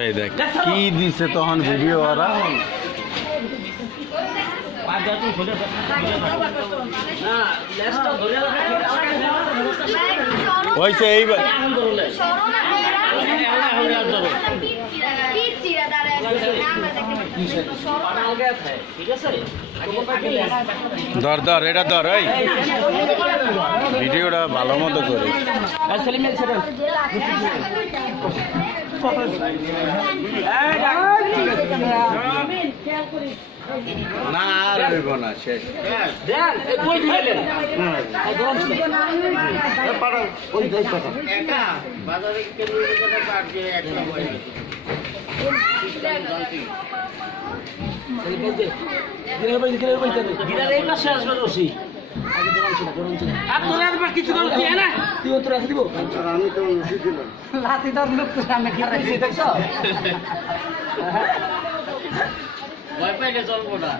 এই দেখ কি দিছে তখন ভিডিও ওরা হয়েছে এইবার ধর ধর এটা ধর এই ভিডিওটা ভালো মতো করে না আর হইব না শেষ ভয় পাইলে চলবো না।